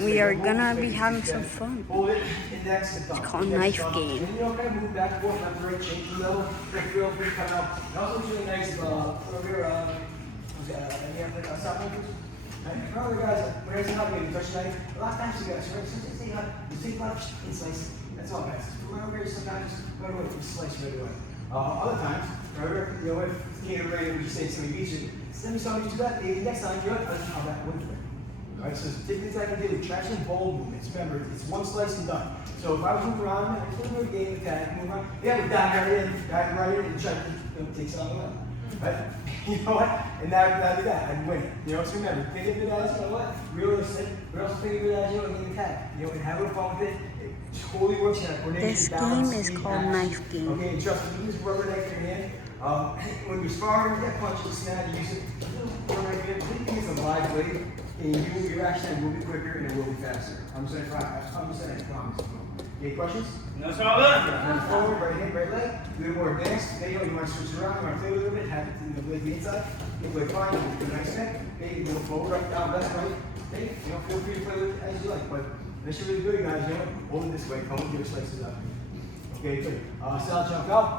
we are gonna be having some fun. It's called Knife Game. And you know, kind of move back and forth, left to right, change the level, feel free to come out. And also, it's really nice over stop movers. And for other guys, when it's not being touch knife, a lot of times you guys, right? Sometimes they have, you take out and slice. That's all, guys. From over here, sometimes right away, you slice right away. Other times, remember, you know, if you can't ready, we just say somebody beats you. Then you saw me do that. The next time you're how that went for. Alright, so typically I can do with trash and bowl movements. Remember, it's one slice and done. So if I was moving around, I was moving game attack, move around. Yeah, we're down right in, and try to take something away. Right? You know what? And that'd be that. I'd win. You know, so remember, think of it as, you know what? Realistic. But also think of it as, you know, a game attack. You know, and have a fun with it. It totally works in that coordination. This game is called Knife Game. Okay, and trust me, you use rubber knife in your hand. When you're sparring, that punch is snap, you use it. Everything is a live blade, and your action time will be quicker and it will be faster. I'm saying, I promise. Any questions? No problem. Hand forward, right hand, right leg. A little more advanced. There you go. You want to switch it around. You want to play a little bit. Have it in the blade the inside. You play fine. You do a nice neck. Maybe go forward, up, down, left, right. Hey, you know, feel free to play with it as you like. But this is really good, guys. You know, hold it this way. Come with your slices up. Okay, good. Sal, jump out.